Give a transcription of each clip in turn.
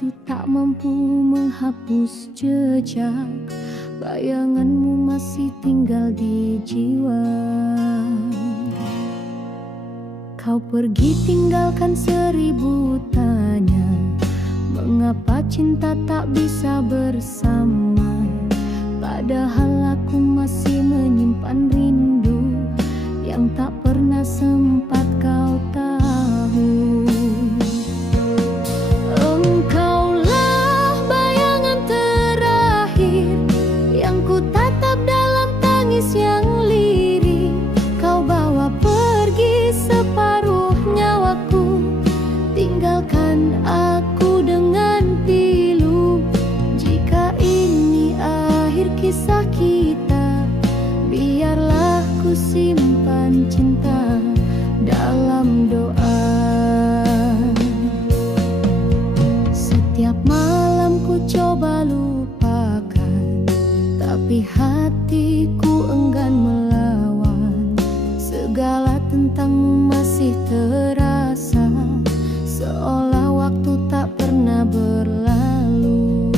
waktu tak mampu menghapus jejak. Bayanganmu masih tinggal di jiwa. Kau pergi tinggalkan 1000 tanya, mengapa cinta tak bisa bersama. Padahal aku masih menyimpan rindu yang tak pernah sempat kau tahu. Engkaulah bayangan terakhir yang ku tatap dalam tangis yang lirih. Kau bawa pergi separuh nyawaku, tinggalkan aku dengan pilu. Jika ini akhir kisah kita, biarlah ku simpan cinta dalam doa. Setiap malam ku coba lupakan, tapi hatiku enggan melawan. Segala tentangmu masih terasa, seolah waktu tak pernah berlalu.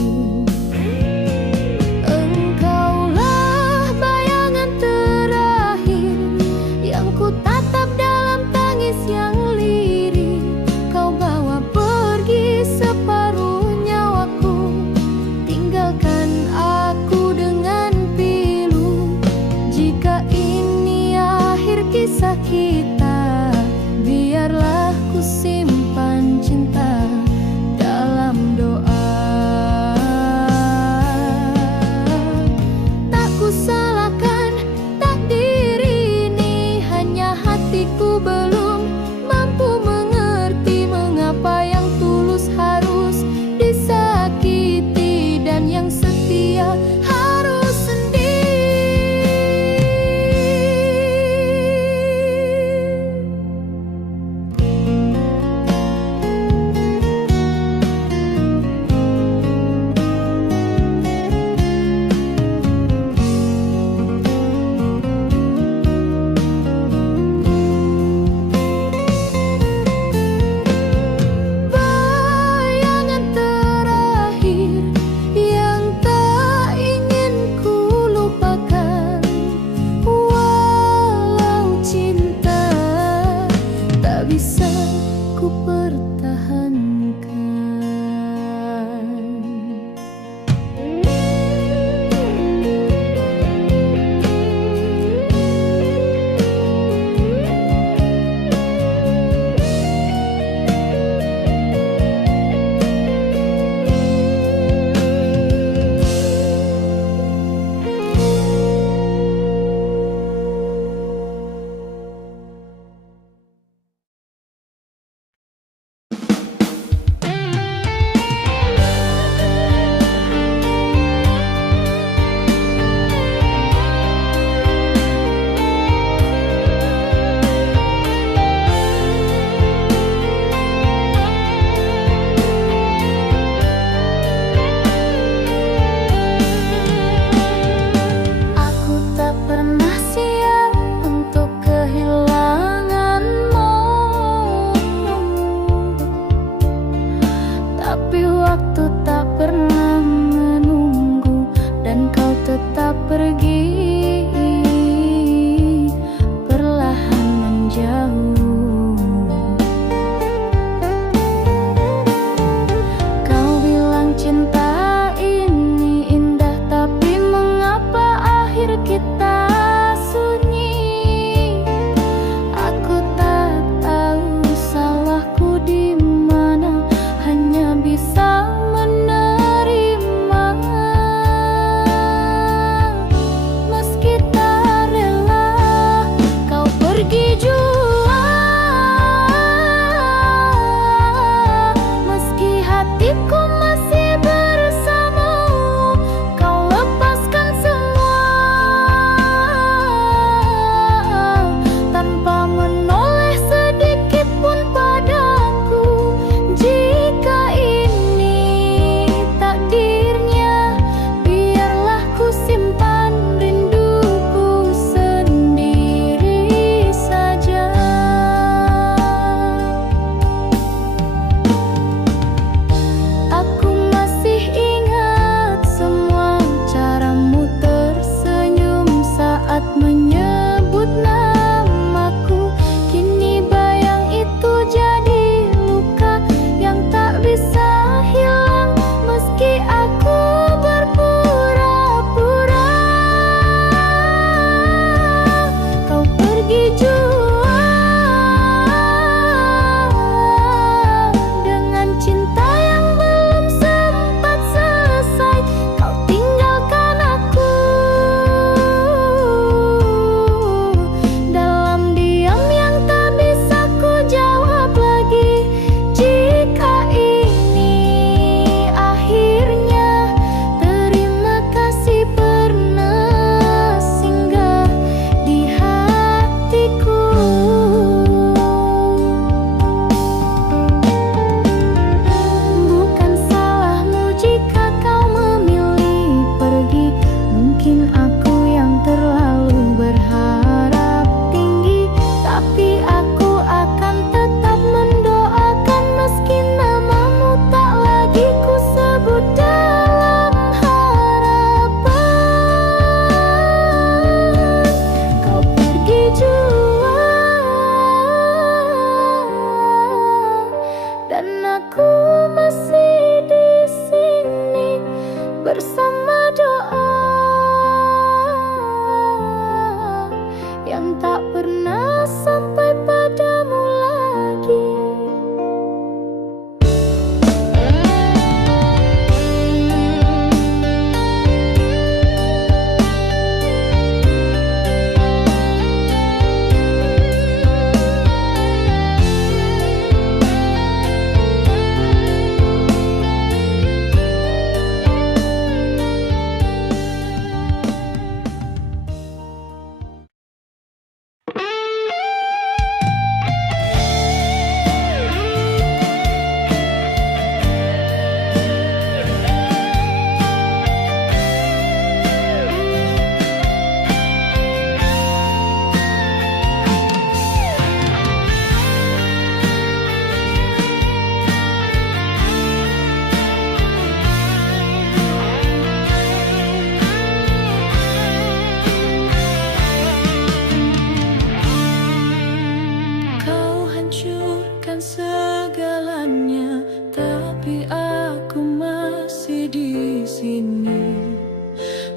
Engkaulah bayangan terakhir yang ku tatap dalam tangis yang lirih. Kau bawa pergi separuh nyawaku, tinggalkan aku dengan pilu.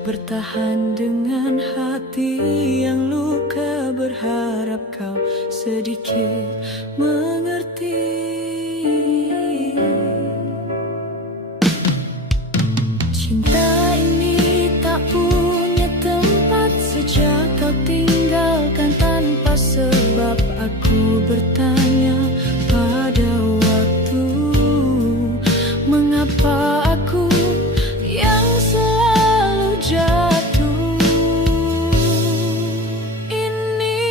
bertahan dengan hati yang luka, berharap kau sedikit mengerti. Cinta ini tak punya tempat sejak kau tinggalkan tanpa sebab. Aku bertanya pada waktu, mengapa aku yang selalu jatuh. Ini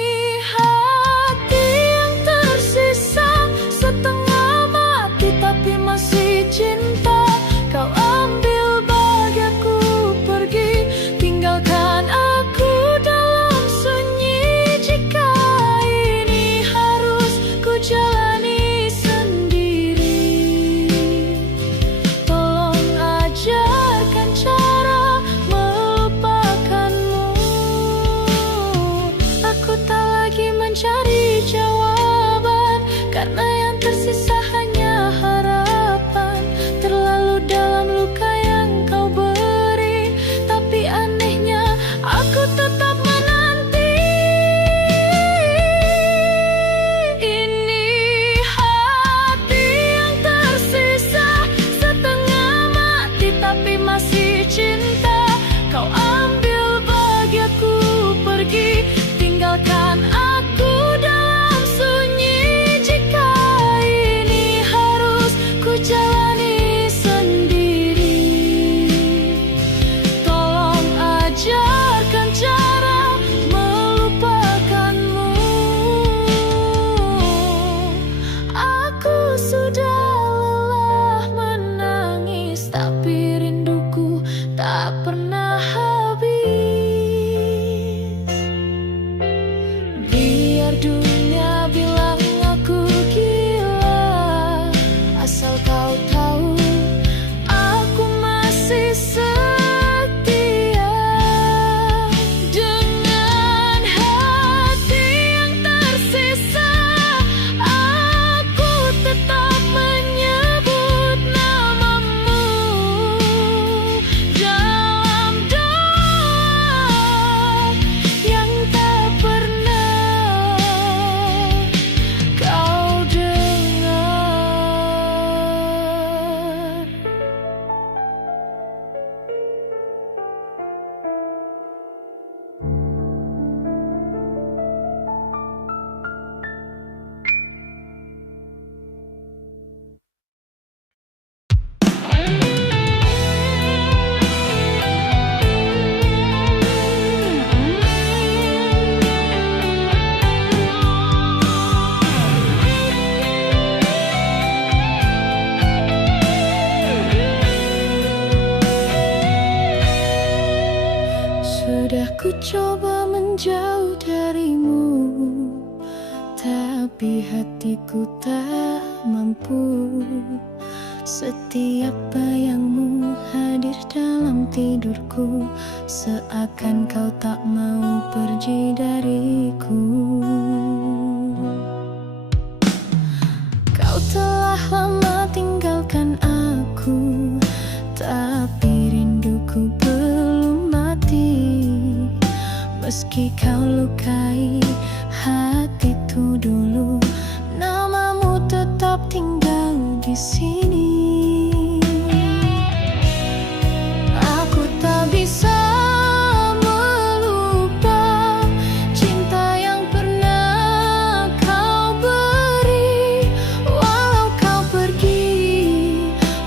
hati yang tersisa, setengah mati tapi masih cinta. Kau ambil bahagiaku pergi, tinggalkan aku dalam sunyi. Jika ini harus ku jalani sendiri, tolong ajarkan cara melupakanmu. Aku tak lagi mencari jawaban, karena yang tersisa hanya harapan. Terlalu dalam luka yang kau beri, tapi anehnya aku tetap menanti. Ini hati yang tersisa, setengah mati tapi masih cinta. Kau ambil bahagiaku pergi, tinggalkan aku dalam sunyi. Jika ini harus ku jalani sendiri, tolong ajarkan cara melupakanmu. Aku sudah lelah menangis, tapi rinduku tak pernah habis. Biar dunia bilang aku gila, asal kau tahu aku masih setia. Dengan hati yang tersisa, aku tetap menyebut namamu dalam doa yang tak pernah kau dengar. Sudah ku coba menjauh darimu, tapi hatiku tak mampu. Setiap bayangmu hadir dalam tidurku, seakan kau tak mau pergi dariku. Kau telah lama tinggalkan aku, tapi rinduku belum mati. Meski kau lukai hatiku dulu, namamu tetap tinggal di sini. Aku tak bisa melupa cinta yang pernah kau beri. Walau kau pergi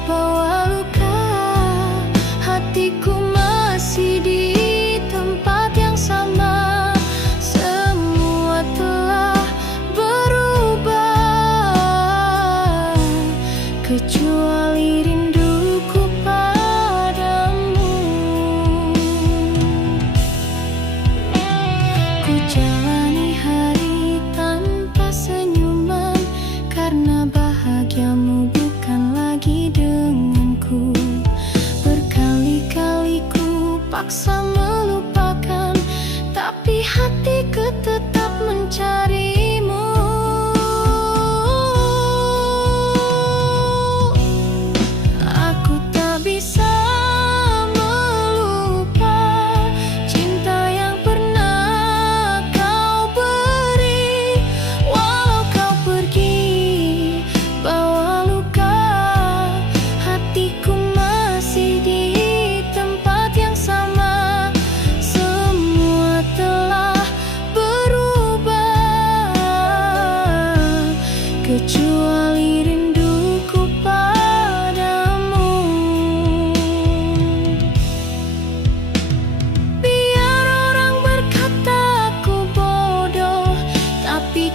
bawa luka, hatiku masih di tempat yang sama. Semua telah berubah, kecuali rinduku padamu. Ku jalani hari tanpa senyuman, karena bahagiamu bukan lagi denganku. Berkali-kali ku paksa melupakan, tapi hatiku tetap mencarimu. Aku tak bisa melupa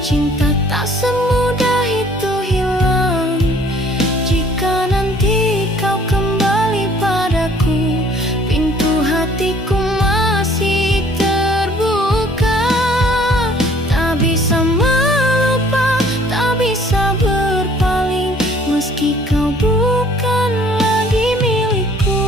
Cinta tak semudah itu hilang. Jika nanti kau kembali padaku, pintu hatiku masih terbuka. Tak bisa melupa, tak bisa berpaling, meski kau bukan lagi milikku.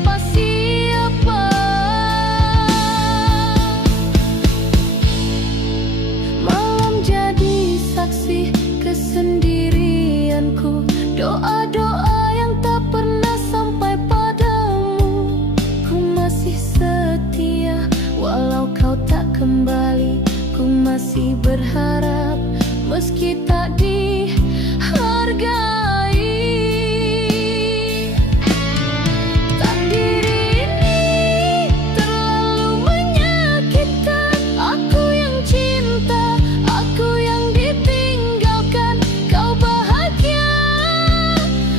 siapa-siapa. Malam jadi saksi kesendirianku, doa-doa yang tak pernah sampai padamu. Ku masih setia walau kau tak kembali. Ku masih berharap meski tak dihargai. Takdir ini terlalu menyakitkan. Aku yang cinta, aku yang ditinggalkan. Kau bahagia,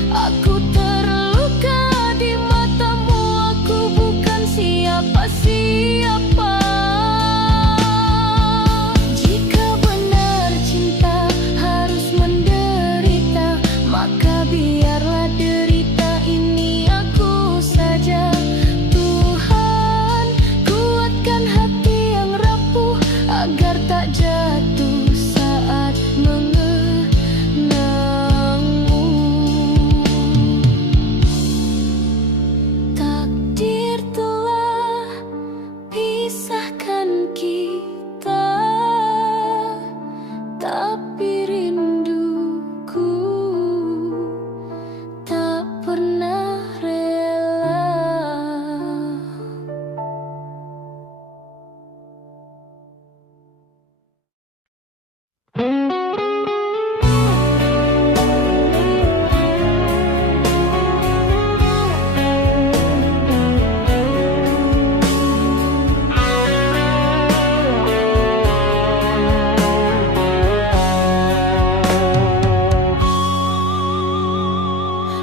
aku terluka di matamu. Aku bukan siapa-siapa. Jika benar cinta harus menderita, maka biarlah derita ini aku saja. Tuhan, kuatkan hati yang rapuh agar tak jatuh saat mengenangmu. Takdir telah pisahkan kita, tapi rinduku tak pernah rela.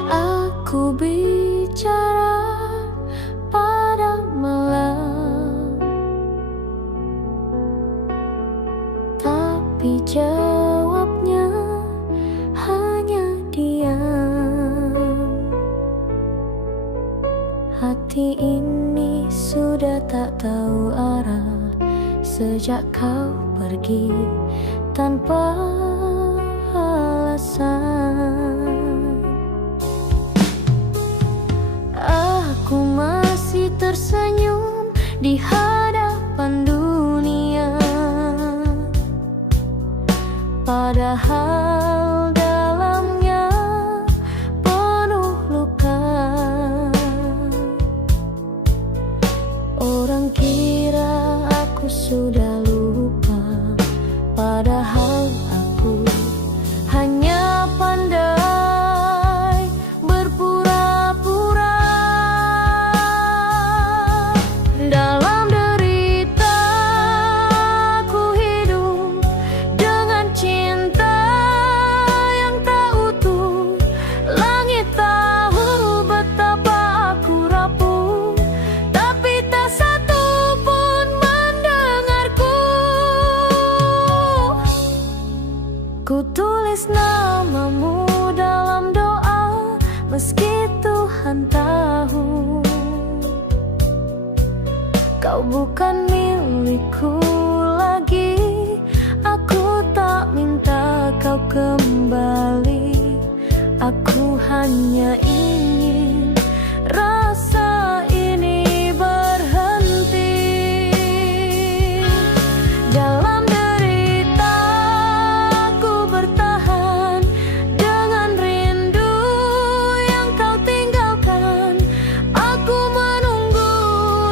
Aku bicara pada malam, tapi jawabnya hanya diam. Hati ini sudah tak tahu arah sejak kau pergi tanpa alasan. Aku masih tersenyum di hadapan dunia, padahal dalamnya penuh luka. Orang kira aku sudah lupa, padahal aku hanya pandai berpura-pura. Dalam derita aku hidup dengan cinta yang tak utuh. Langit tahu betapa aku rapuh, tapi tak satu pun mendengarku. Ku tulis namamu dalam doa, meski Tuhan tahu kau bukan milikku lagi. Aku tak minta kau kembali, aku hanya ingin rasa ini berhenti. Dalam derita aku bertahan dengan rindu yang kau tinggalkan. Aku menunggu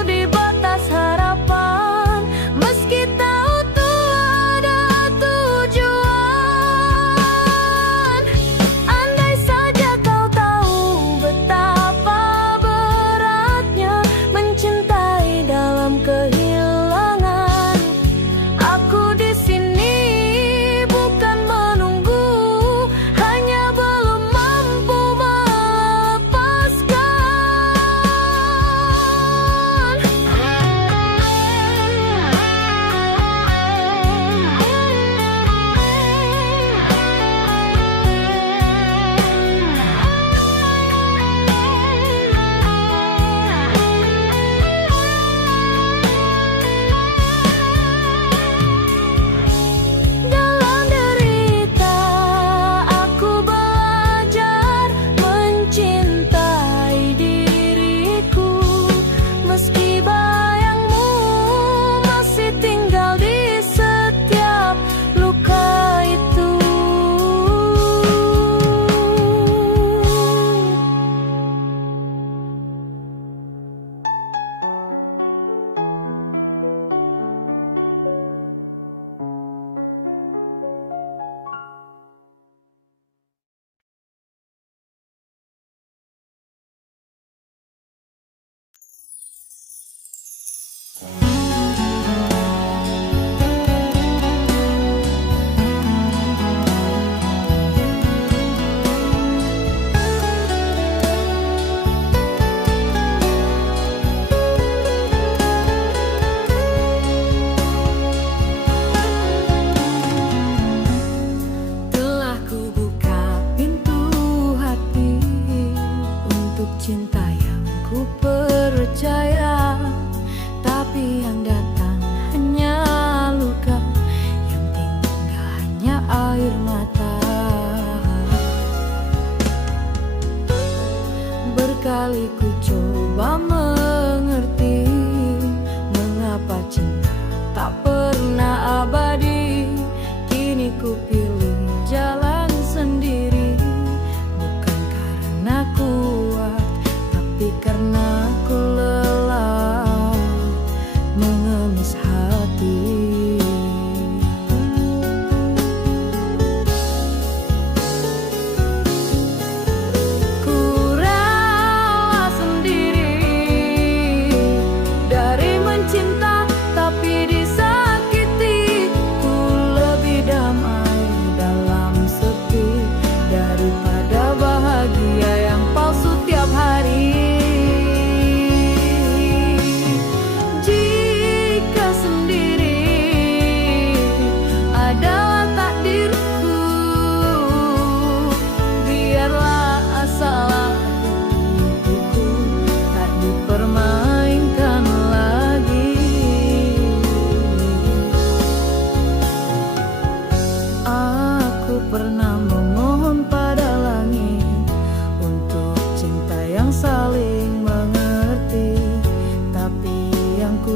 di batas harapan, meski tahu Tuhan ada tujuan. Andai saja kau tahu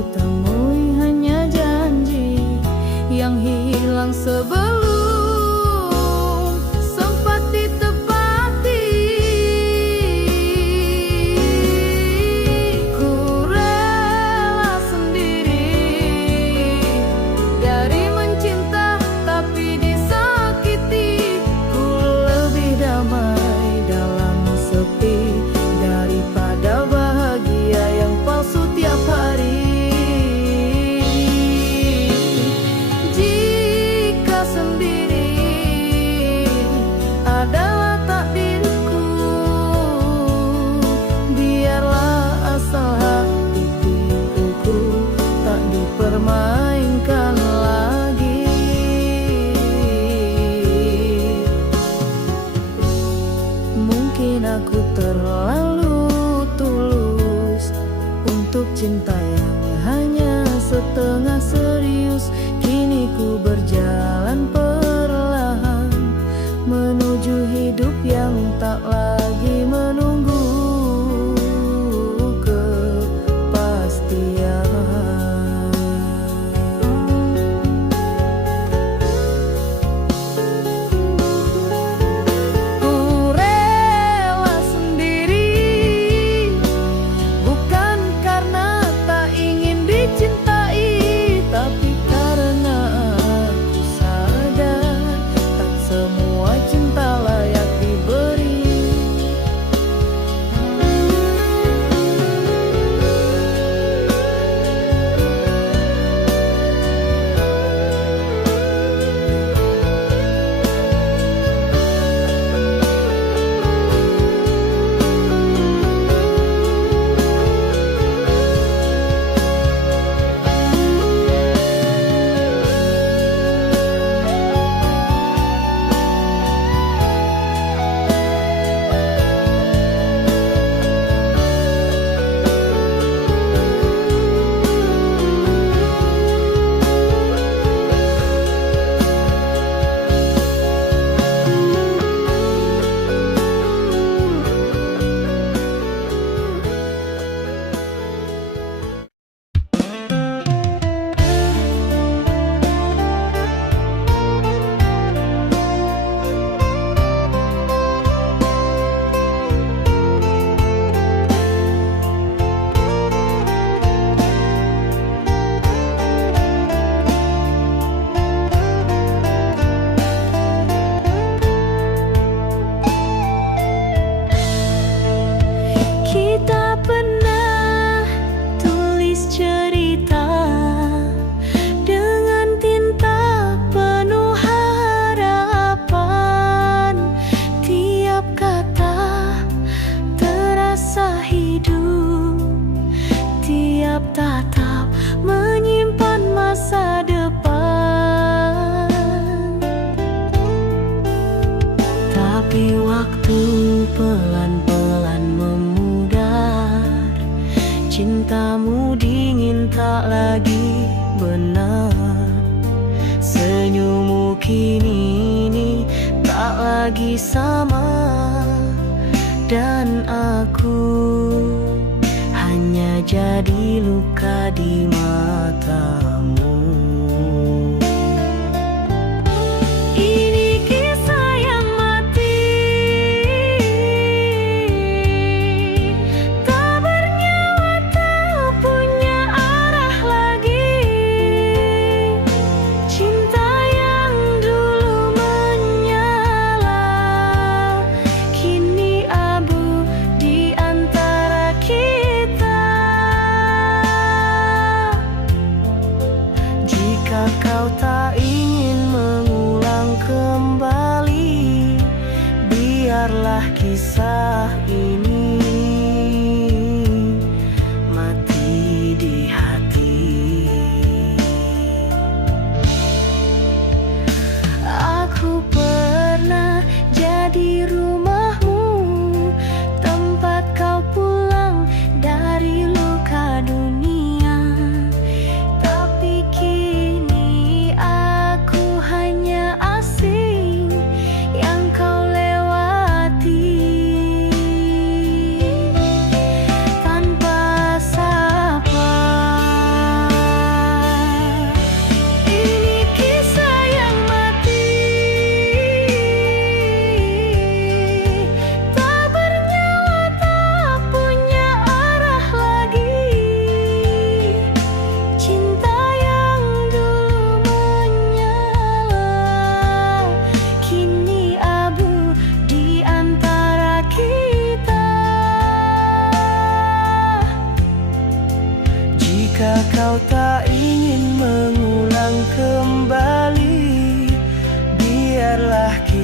temui hanya janji yang hilang sebelum sempat ditepati. Ku rela sendiri dari mencinta tapi disakiti. Ku lebih damai dalam sepi daripada bahagia yang palsu tiap hari. Jika sendiri adalah takdirku, biarlah asal hati pikiranku tak dipermainkan lagi. Mungkin aku terlalu tulus untuk cinta yang hanya setengah serius. Kini ku berjalan perlahan menuju hidup yang tak lagi menunggu kepastian. Ku rela sendiri, bukan karena tak ingin dicintai, tapi karena aku sadar tak semua cinta layak diberi. Kita pernah tulis cerita dengan tinta penuh harapan. Tiap kata terasa hidup, tiap tatap menyimpan masa depan. Tapi waktu pelan-pelan memudar, cintamu dingin tak lagi benar. Senyummu kini tak lagi sama, dan aku hanya jadi luka di matamu. Ini kisah yang mati, tak bernyawa, tak punya arah lagi. Cinta yang dulu menyala kini abu di antara kita. Jika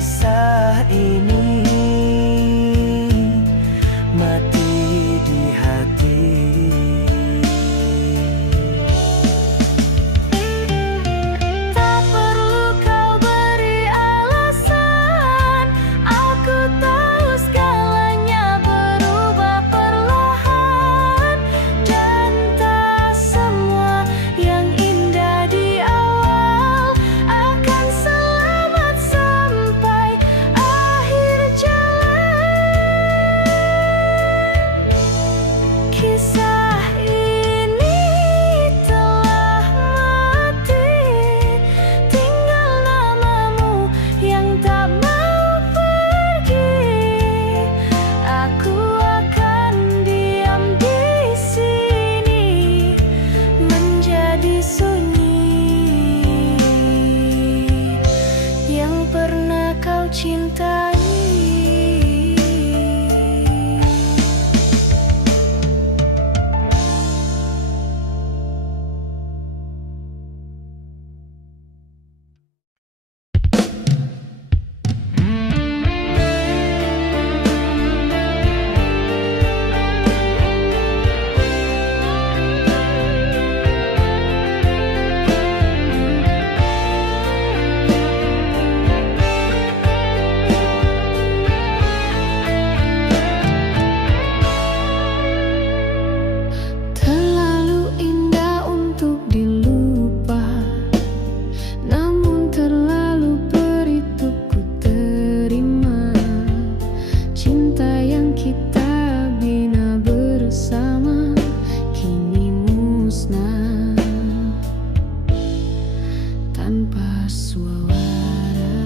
kisah ini mati di hati. Tak perlu kau beri alasan, aku tahu segalanya berubah perlahan. Dan tak semua yang indah di awal akan selamat sampai akhir jalan. Kisah ini telah mati, tinggal namamu yang tak mau pergi. Aku akan diam di sini, menjadi sunyi yang pernah kau cintai. Terlalu indah untuk dilupa, namun terlalu perih untuk ku terima. Cinta yang kita bina bersama kini musnah tanpa suara.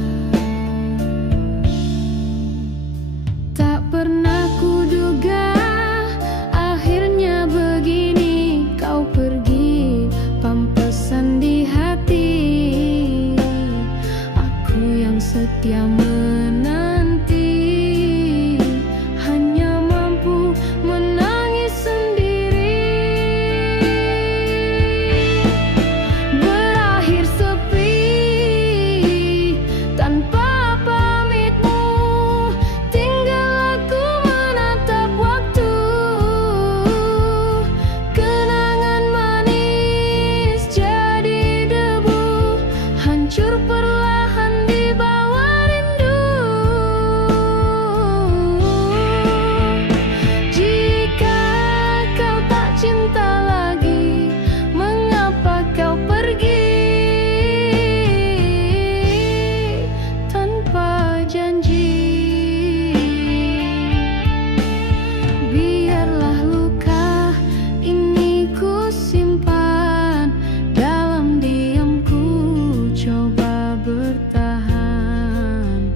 Tak pernah kuduga akhirnya begini, kau pergi pampesan di hati. Aku yang setia menanti hanya mampu menangis sendiri. Berakhir sepi tanpa pamitmu, tinggal aku menatap waktu. Kenangan manis jadi debu, hancur perlahan di bawah rindu. Jika kau tak cinta lagi, mengapa kau pergi tanpa janji? Biarlah luka ini ku simpan dalam diamku, coba bertahan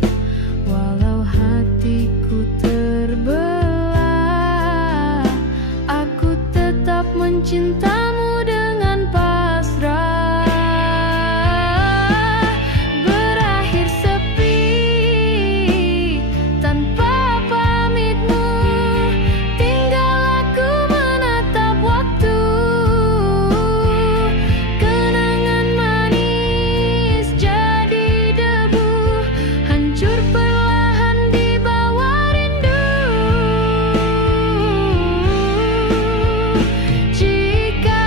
walau hatiku terbelah. Aku tetap mencintamu dengan pasrah. Berakhir sepi tanpa pamitmu, tinggal aku menatap waktu. Kenangan manis jadi debu, hancur perlahan di bawah rindu. Jika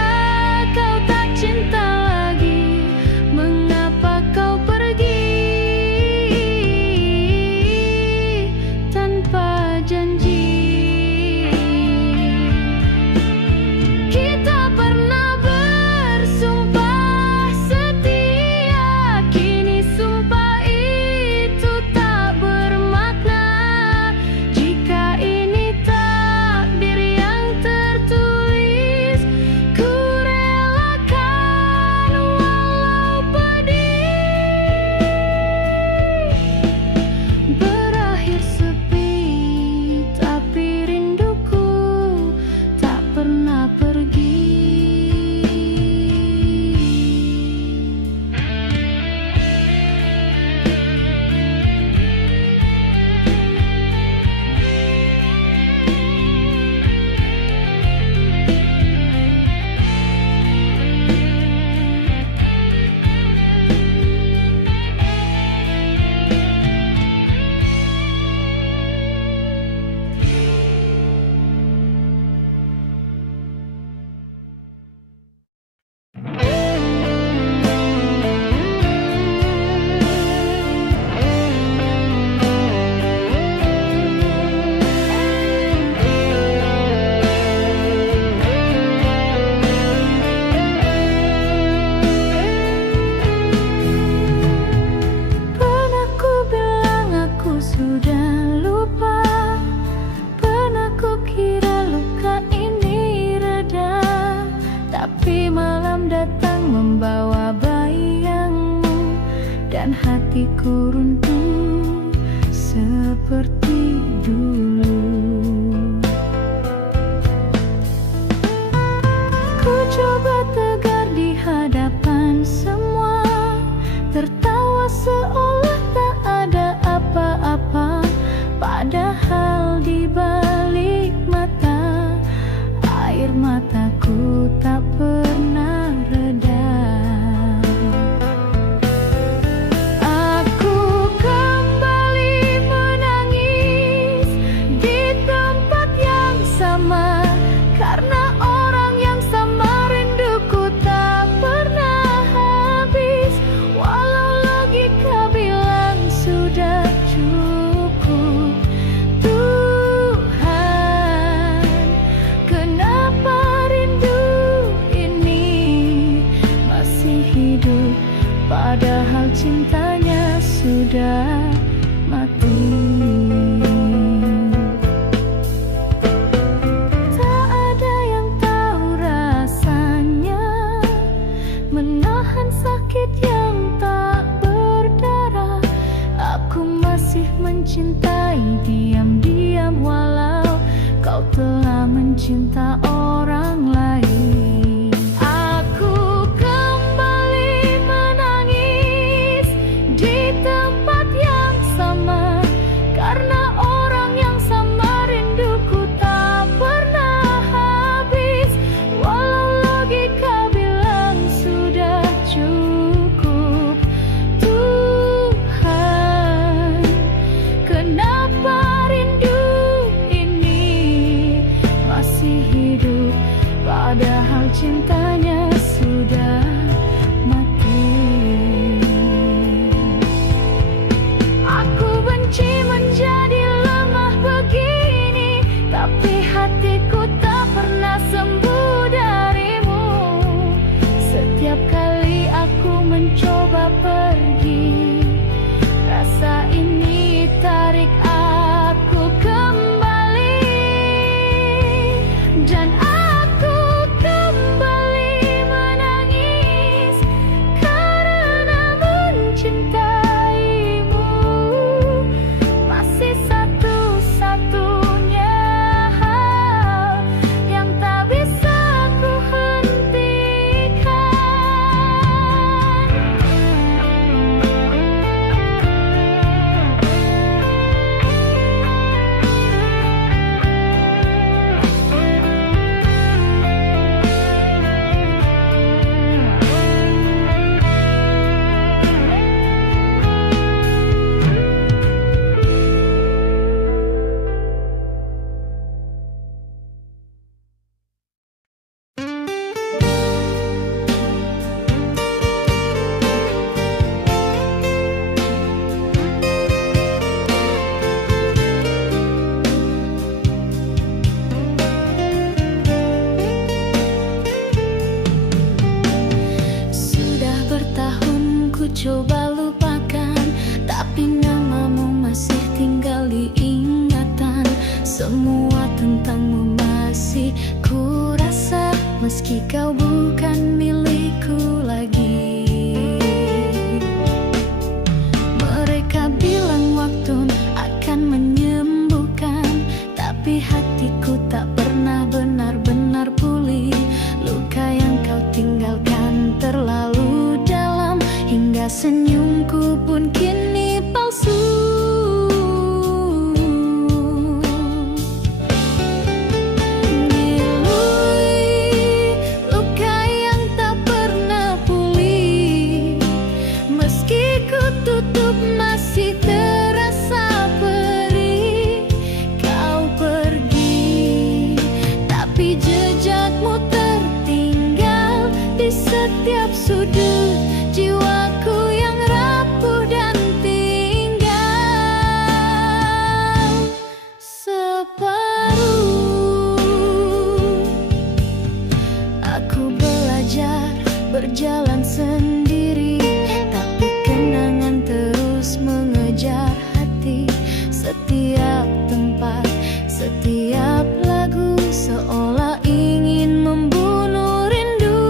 Tapi malam datang membawa bayangmu, dan hatiku runtuh seperti dulu. Ku coba tegar di hadapan semua, tertawa seolah tak ada apa-apa. Padahal di balik mata, air mataku tak pernah reda. Aku kembali menangis di tempat yang sama, karena orang yang sama rinduku tak pernah habis. Walau logika bilang sudah cukup, Tuhan, kenapa rindu ini masih hidup, padahal cintanya sudah mati. Tak ada yang tahu rasanya menahan sakit yang tak berdarah. Aku masih mencintai diam-diam, walau kau telah mencinta orang lain. Aku kembali menangis di tempat yang sama, karena orang yang sama rinduku tak pernah habis. Walau logika bilang sudah cukup, Tuhan, kenapa rindu ini masih hidup, padahal cintanya sudah mati. Aku benci menjadi lemah begini, tapi hatiku tak pernah sembuh darimu. Setiap kali aku mencoba pergi, rasa ini tarik aku kembali, dan aku kembali menangis karena mencintaimu. Masih satu-satunya hal yang tak bisa ku hentikan. Sudah bertahun ku coba lupakan, tapi namamu masih tinggal di ingatan. Semua tentangmu masih ku rasa, meski kau bukan milikku lagi. Mereka bilang waktu akan menyembuhkan, tapi hatiku tak pernah benar-benar pulih. Luka yang kau tinggalkan terlalu dalam, hingga senyumku pun kini palsu. Ngilui luka yang tak pernah pulih, meski ku tutup masih terasa perih. Kau pergi, tapi jejakmu tertinggal di setiap sudut jiwaku yang rapuh dan tinggal separuh. Aku belajar berjalan sendiri, tapi kenangan terus mengejar hati. Setiap tempat, setiap lagu seolah ingin membunuh rindu.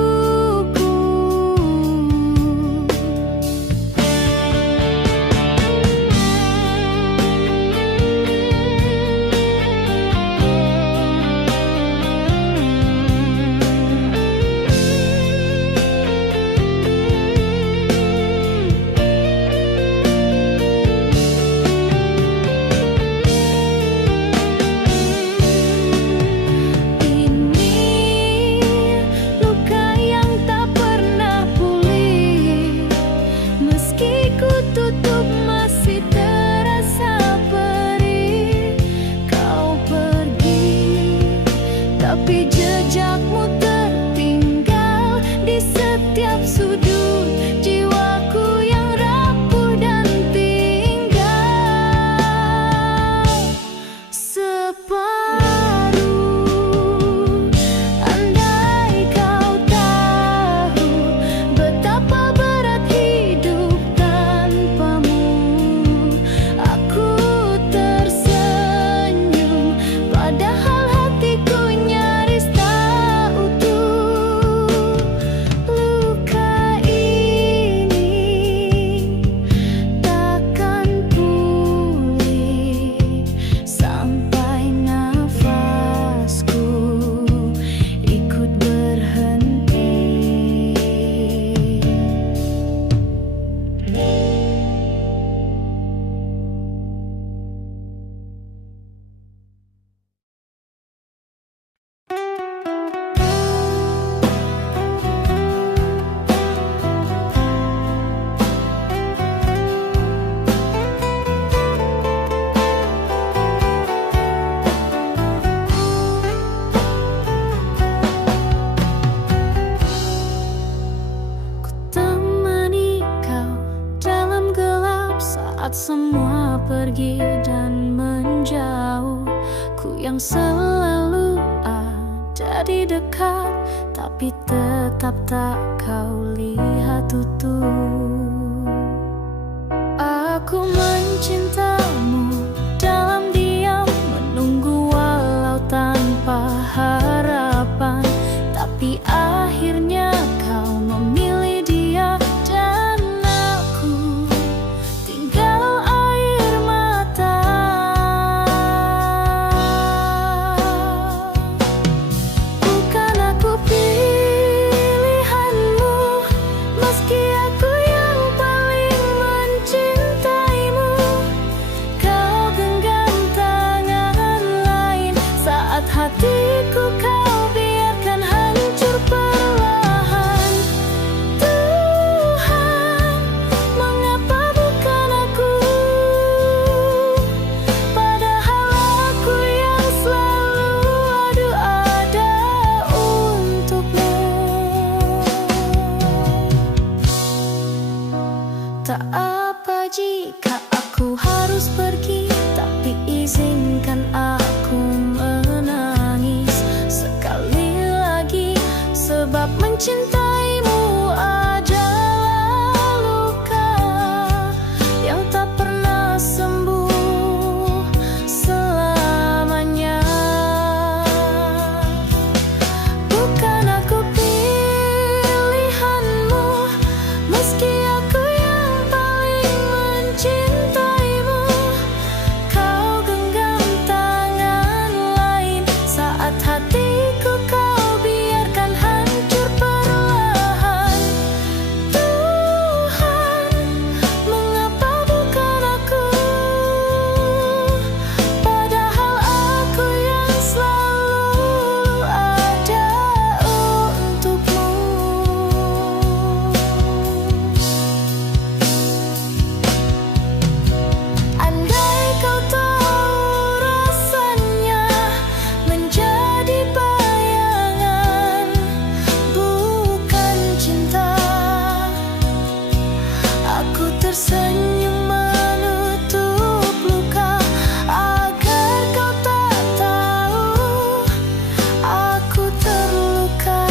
saat semua pergi dan menjauh. Ku yang selalu ada di dekat, tapi tetap tak kau lihat utuh. Aku mencintamu dalam diam, menunggu walau tanpa harapan, tapi akhirnya kau memilih dia dan aku tinggal air mata. Bukan aku pilihanmu, meski aku yang paling mencintaimu. Kau genggam tangan lain saat hatiku kau biarkan hancur perlahan. Tuhan, mengapa bukan aku? Padahal aku yang selalu ada untukmu. Tak apa jika aku harus pergi, tapi izinkan aku menangis sekali lagi, sebab mencintaimu adalah luka yang tak pernah sembuh selamanya. Bukan aku pilihanmu, meski aku yang paling mencintaimu. Kau genggam tangan lain saat hatiku kau biarkan hancur perlahan. Tuhan, mengapa bukan aku? Padahal aku yang selalu ada untukmu. Andai kau tahu rasanya menjadi bayangan, bukan cinta. Aku tersenyum menutup luka agar kau tak tahu aku terluka.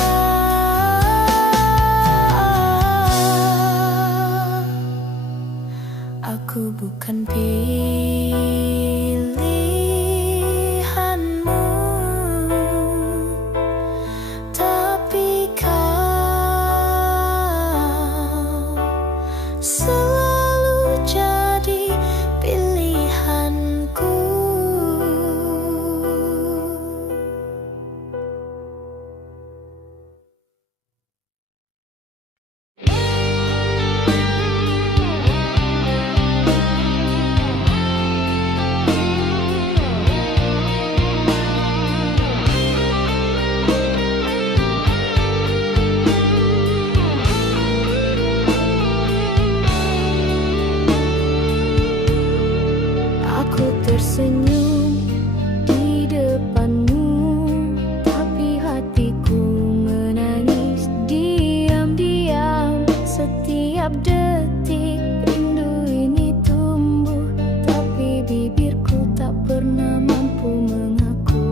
Aku bukan pilihanmu, tapi kau selalu jadi pilihanku. Aku tersenyum di depanmu, tapi hatiku menangis diam-diam. Setiap detik rindu ini tumbuh, tapi bibirku tak pernah mampu mengaku.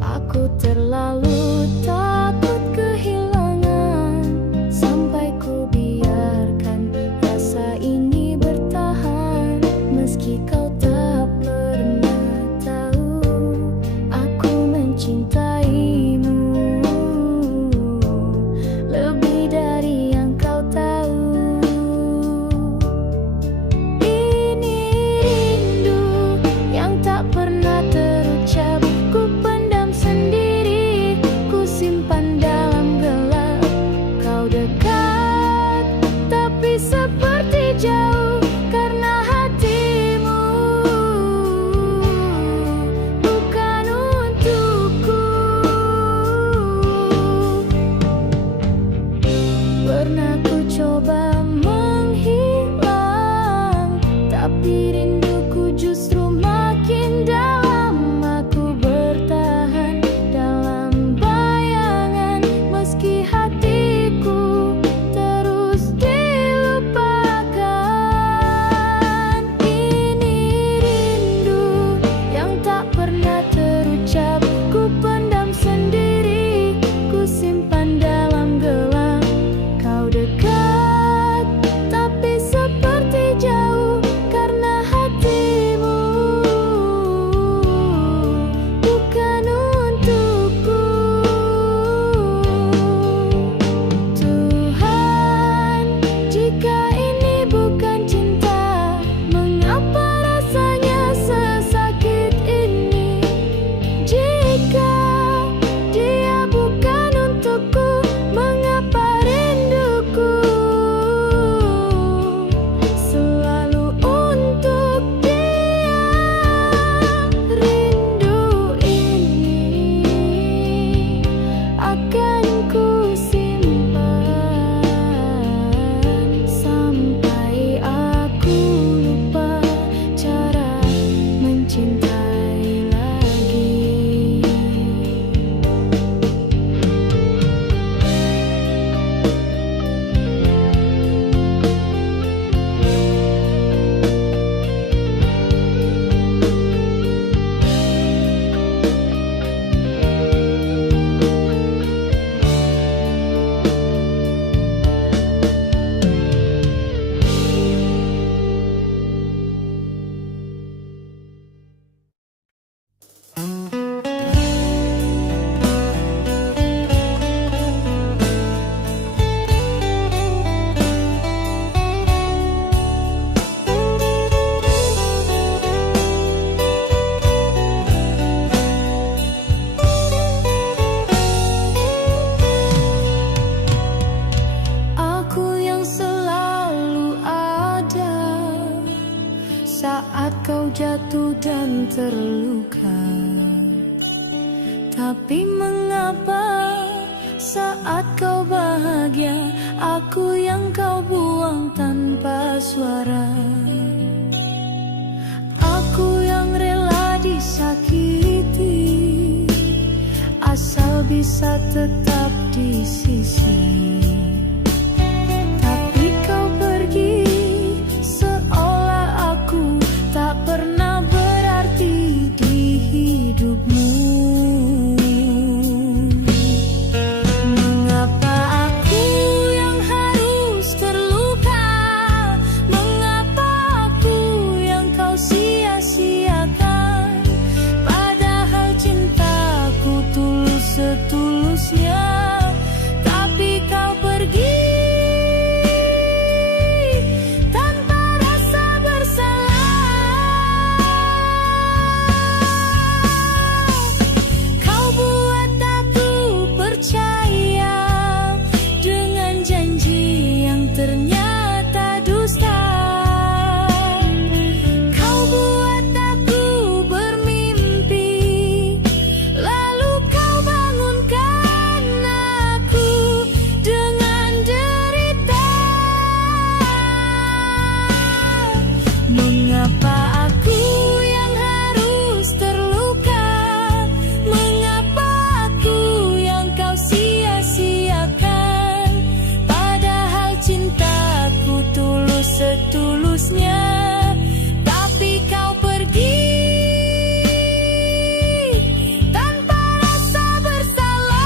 Aku terlalu takut kehilangan, sampai ku biarkan rasa ini bertahan. Meski kau tak pernah tahu aku mencintaimu lebih dari yang kau tahu. Ini rindu yang tak pernah terucap, ku pendam sendiri Tapi mengapa saat kau bahagia, aku yang kau buang tanpa suara? Aku yang rela disakiti, asal bisa tetap di sisi. Tapi kau pergi seolah aku tak pernah berarti di hidupmu. Mengapa aku yang harus terluka? Mengapa aku yang kau sia-siakan? Padahal cintaku tulus setulusnya, tapi kau pergi tanpa rasa bersalah. Kau buat aku percaya dengan janji yang ternyata dusta. Kau buat aku bermimpi, lalu kau bangunkan aku dengan derita. Mengapa aku yang harus terluka? Mengapa aku yang kau sia-siakan? Padahal cintaku tulus setulusnya, tapi kau pergi tanpa rasa bersalah.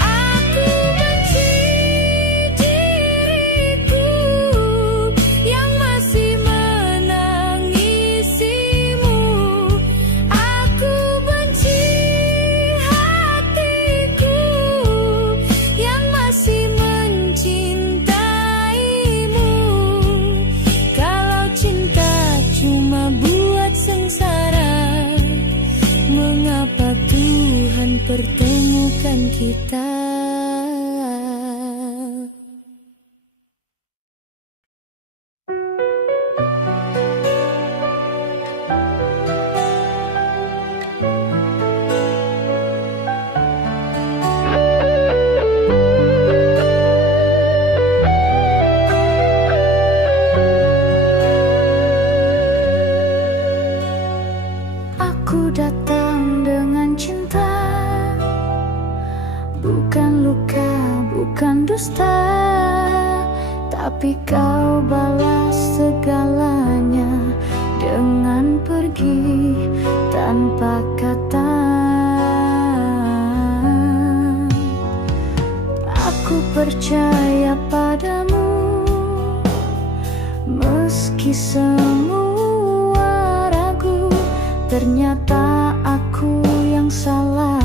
Aku benci diriku yang masih menangisimu. Aku benci hatiku yang masih mencintaimu. Kalau cinta cuma buat sengsara, mengapa Tuhan pertemukan kita? Aku datang dengan cinta, bukan luka, bukan dusta, tapi kau balas segalanya dengan pergi tanpa kata. Aku percaya padamu, meski semua ragu. Ternyata aku yang salah,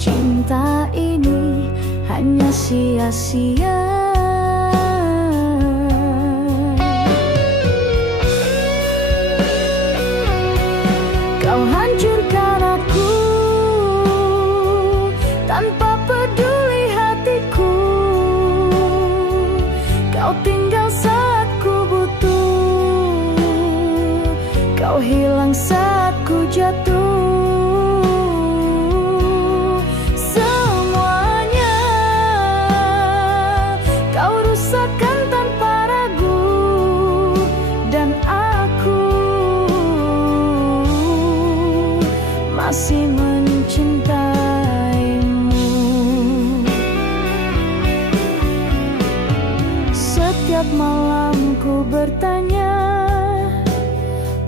cinta ini hanya sia-sia. Kau hancurkan aku tanpa peduli hatiku. Kau tinggal saat ku butuh, kau hilang saat ku jatuh. Semuanya kau rusakkan tanpa ragu, dan aku masih mencintaimu. Setiap malam ku bertanya,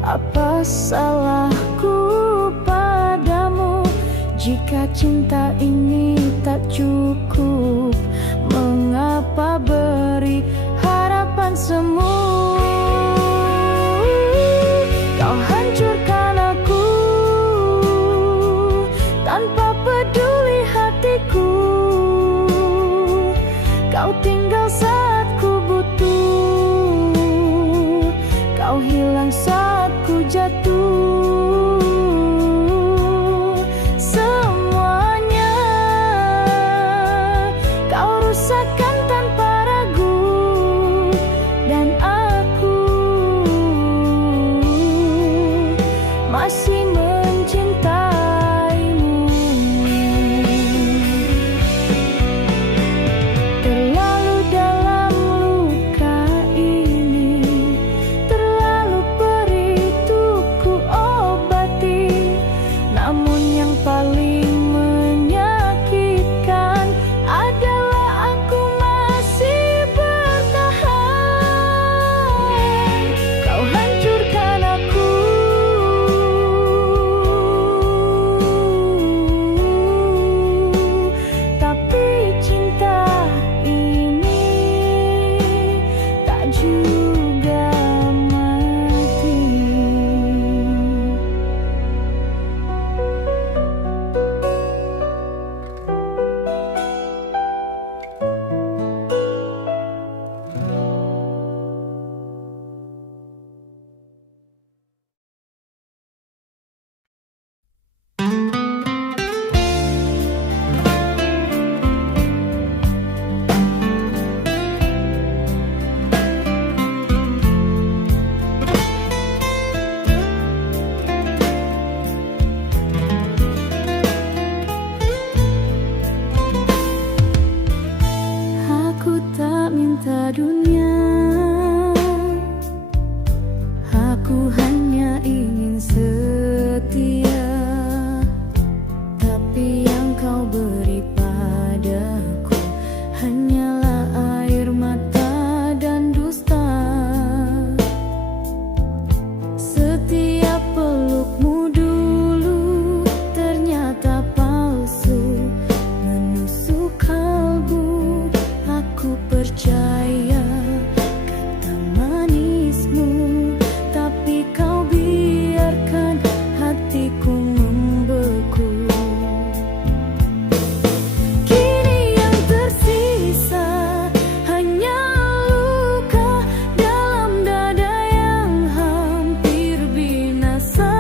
apa salahku padamu? Jika cinta ini tak cukup, mengapa beri harapan semu? Kau hancurkan aku tanpa peduli hatiku. Kau tinggal saat ku butuh, juga mati. Aku tak minta dunia, aku hanya ingin setia. Tapi yang kau beri padaku hanyalah air mata dan dusta. Setiap pelukmu dulu ternyata palsu, menusuk kalbu. Aku percaya kata manismu, tapi kau biarkan hatiku membeku. Kini yang tersisa hanya luka dalam dada yang hampir binasa.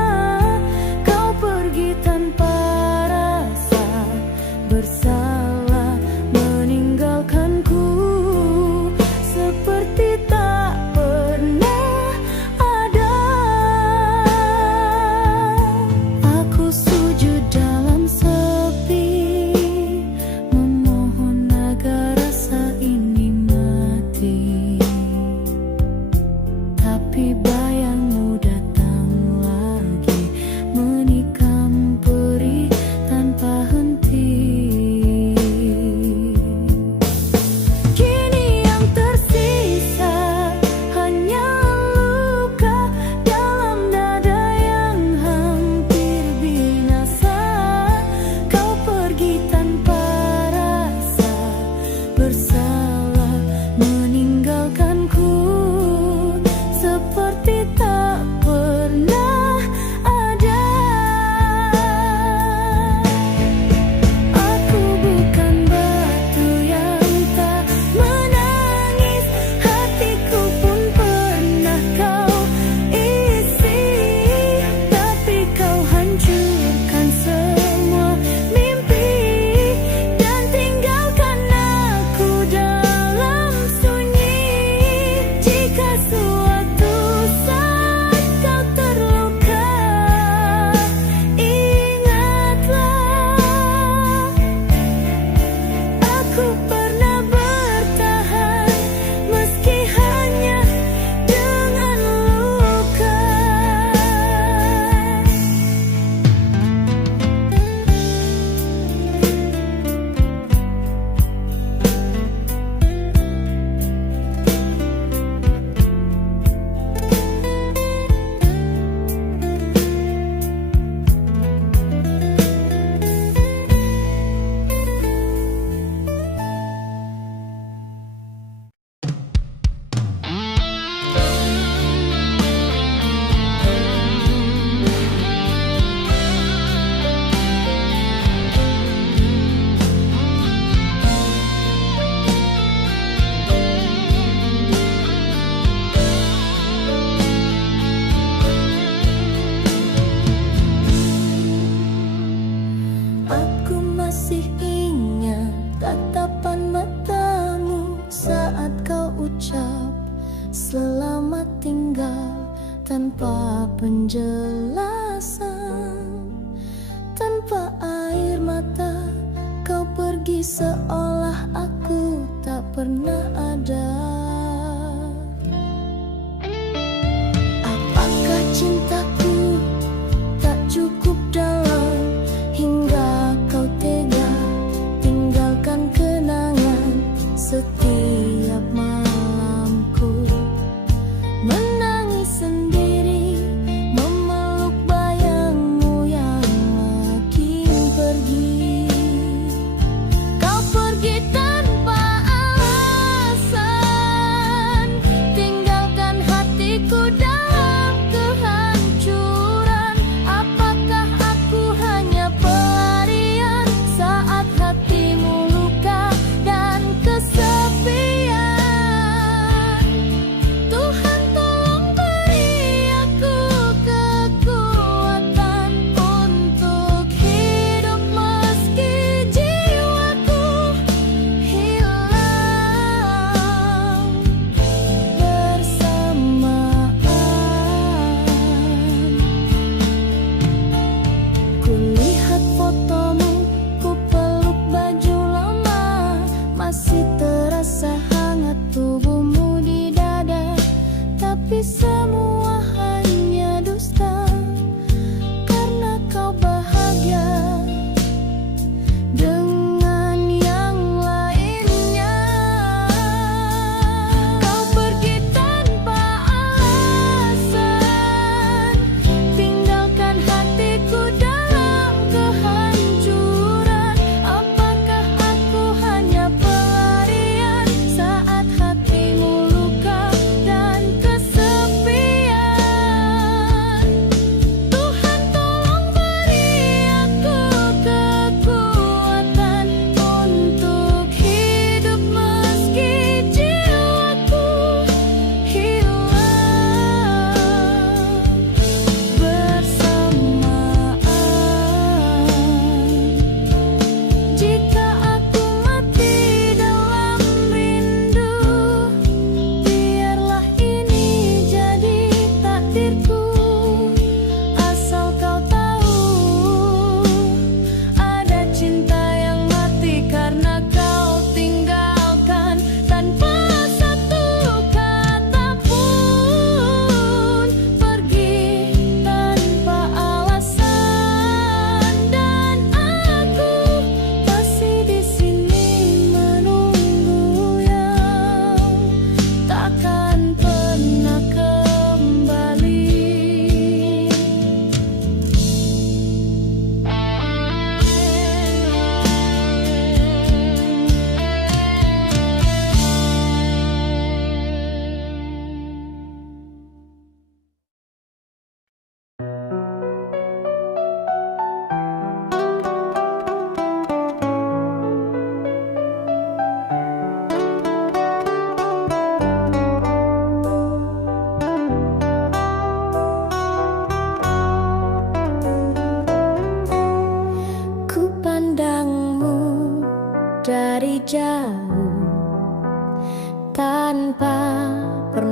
Kau pergi tanpa rasa bersalah, meninggalkanku seperti tak pernah ada. Aku sujud dalam sepi, memohon agar rasa ini mati. Tapi bayangmu datang lagi, menikam perih tanpa henti. Kini yang tersisa hanya luka dalam dada yang hampir binasa. Kau pergi tanpa rasa bersalah, meninggalkanku seperti tak pernah ada. Aku bukan batu yang tak menangis, hatiku pun pernah kau isi. Tapi kau hancurkan semua mimpi dan tinggalkan aku dalam sunyi. Jika suatu saat kau terluka, ingatlah aku pernah bertahan meski hanya dengan luka. Aku masih ingat tatapan matamu saat kau ucap selamat tinggal tanpa penjelasan. Tanpa air mata kau pergi seolah aku tak pernah ada. Apakah cintaku tak cukup dalam hingga kau tega tinggalkan kenangan setiap malamku? Menangis sendiri, memeluk bayangmu yang makin pergi. Kau pergi tanpa alasan,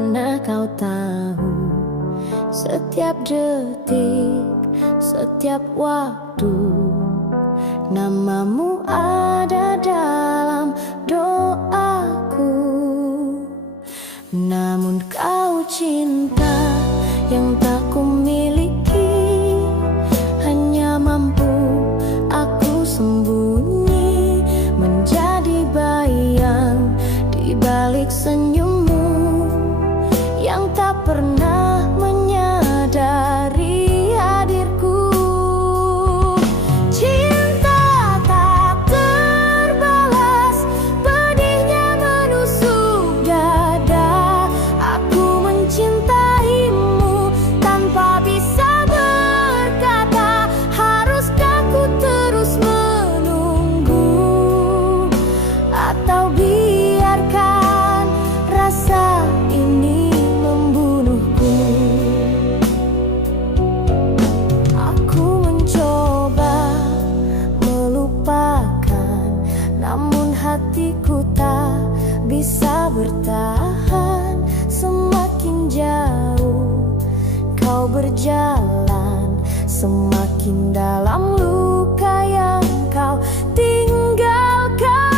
mana kau tahu, setiap detik, setiap waktu, namamu ada dalam doaku. Namun kau cinta yang tak kumiliki, hanya mampu aku sembunyi menjadi bayang di balik senyummu yang tak pernah menyadari hadirku. Cinta tak terbalas, pedihnya menusuk dada. Aku mencintaimu tanpa bisa berkata. Haruskah ku terus menunggu, atau biarkan rasa ini membunuhku? Aku mencoba melupakan, namun hatiku tak bisa bertahan. Semakin jauh kau berjalan, semakin dalam luka yang kau tinggalkan.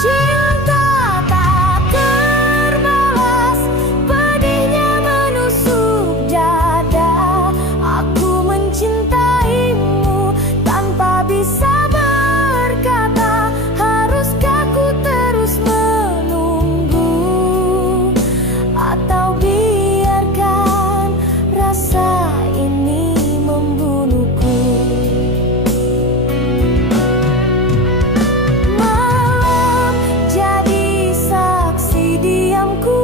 Cinta tak terbalas, pedihnya menusuk dada. Aku mencintaimu tanpa bisa berkata. Haruskah ku terus menunggu, atau biarkan rasa ini membunuhku? Malam jadi saksi diamku,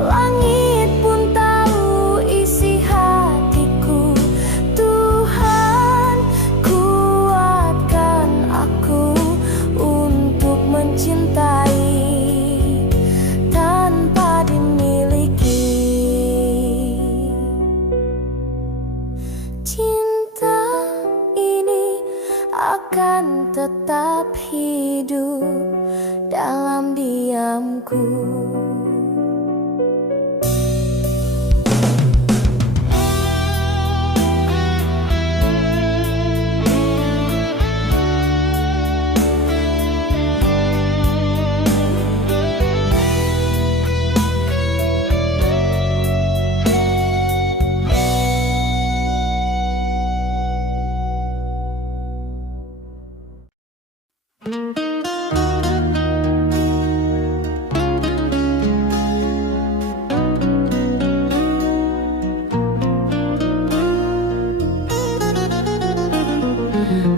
langit pun tahu isi hatiku. Tuhan, kuatkan aku untuk mencintai tanpa dimiliki. Cinta ini akan tetap hidup dalam diamku.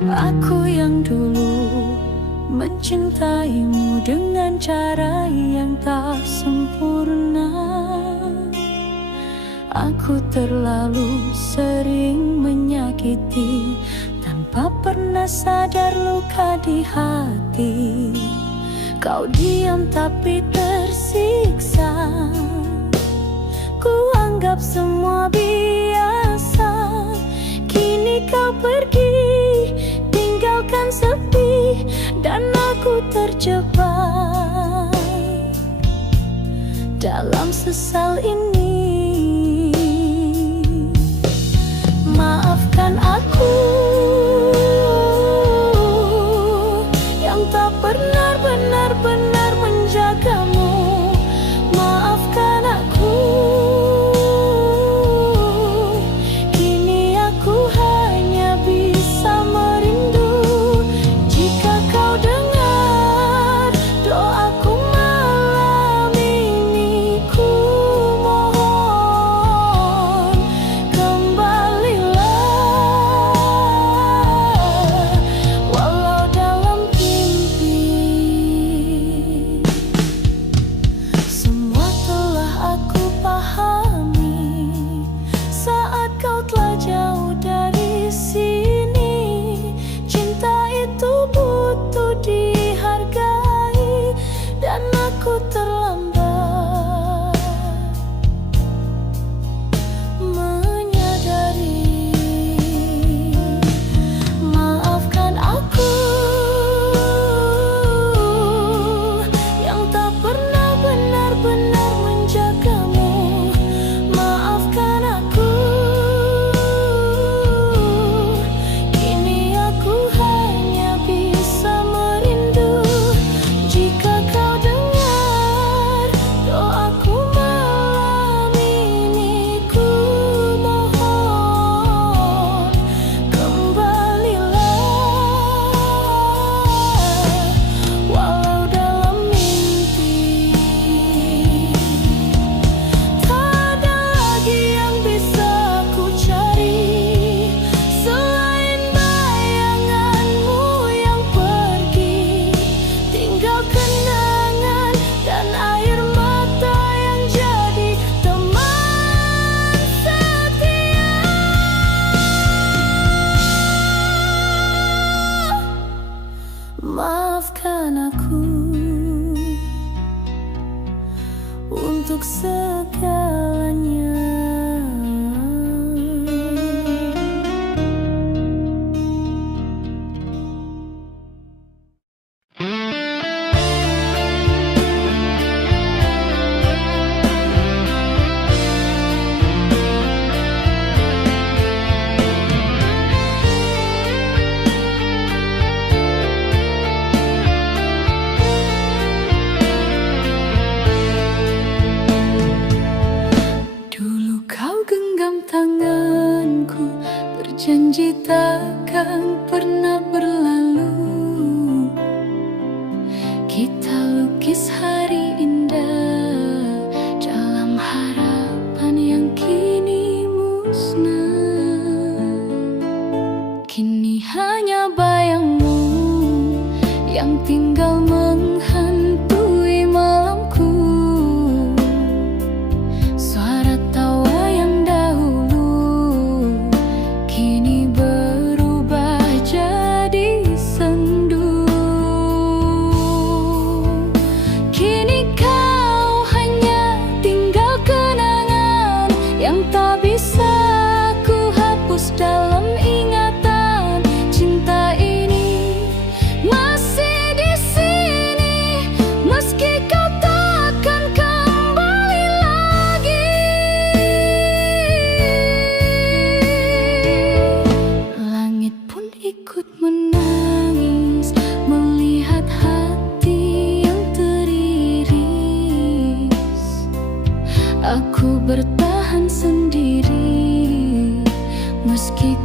Aku yang dulu mencintaimu dengan cara yang tak sempurna. Aku terlalu sering menyakiti tanpa pernah sadar luka di hati. Kau diam tapi tersiksa. Ku anggap semua biasa. Kini kau pergi, tinggalkan sepi, dan aku terjebak dalam sesal ini. Maafkan aku yang tak pernah benar-benar menjagamu. Maafkan aku, kini aku hanya bisa merindu. Jika kau dengar doaku malam ini, ku mohon kembalilah untuk segalanya. Tanganku berjanji takkan pernah berlalu. Kita lukis hari indah dalam harapan yang kini musnah. Kini hanya bayangmu yang tinggal menghantui malamku. Suara tawa yang dahulu kini berubah jadi sendu. Kini kau hanya tinggal kenangan yang tak bisa ku hapus dalam ingatan. Cinta ini masih di sini meski kau takkan kembali lagi. Langit pun ikut menangis melihat hati yang teriris. Aku bertahan sendiri meski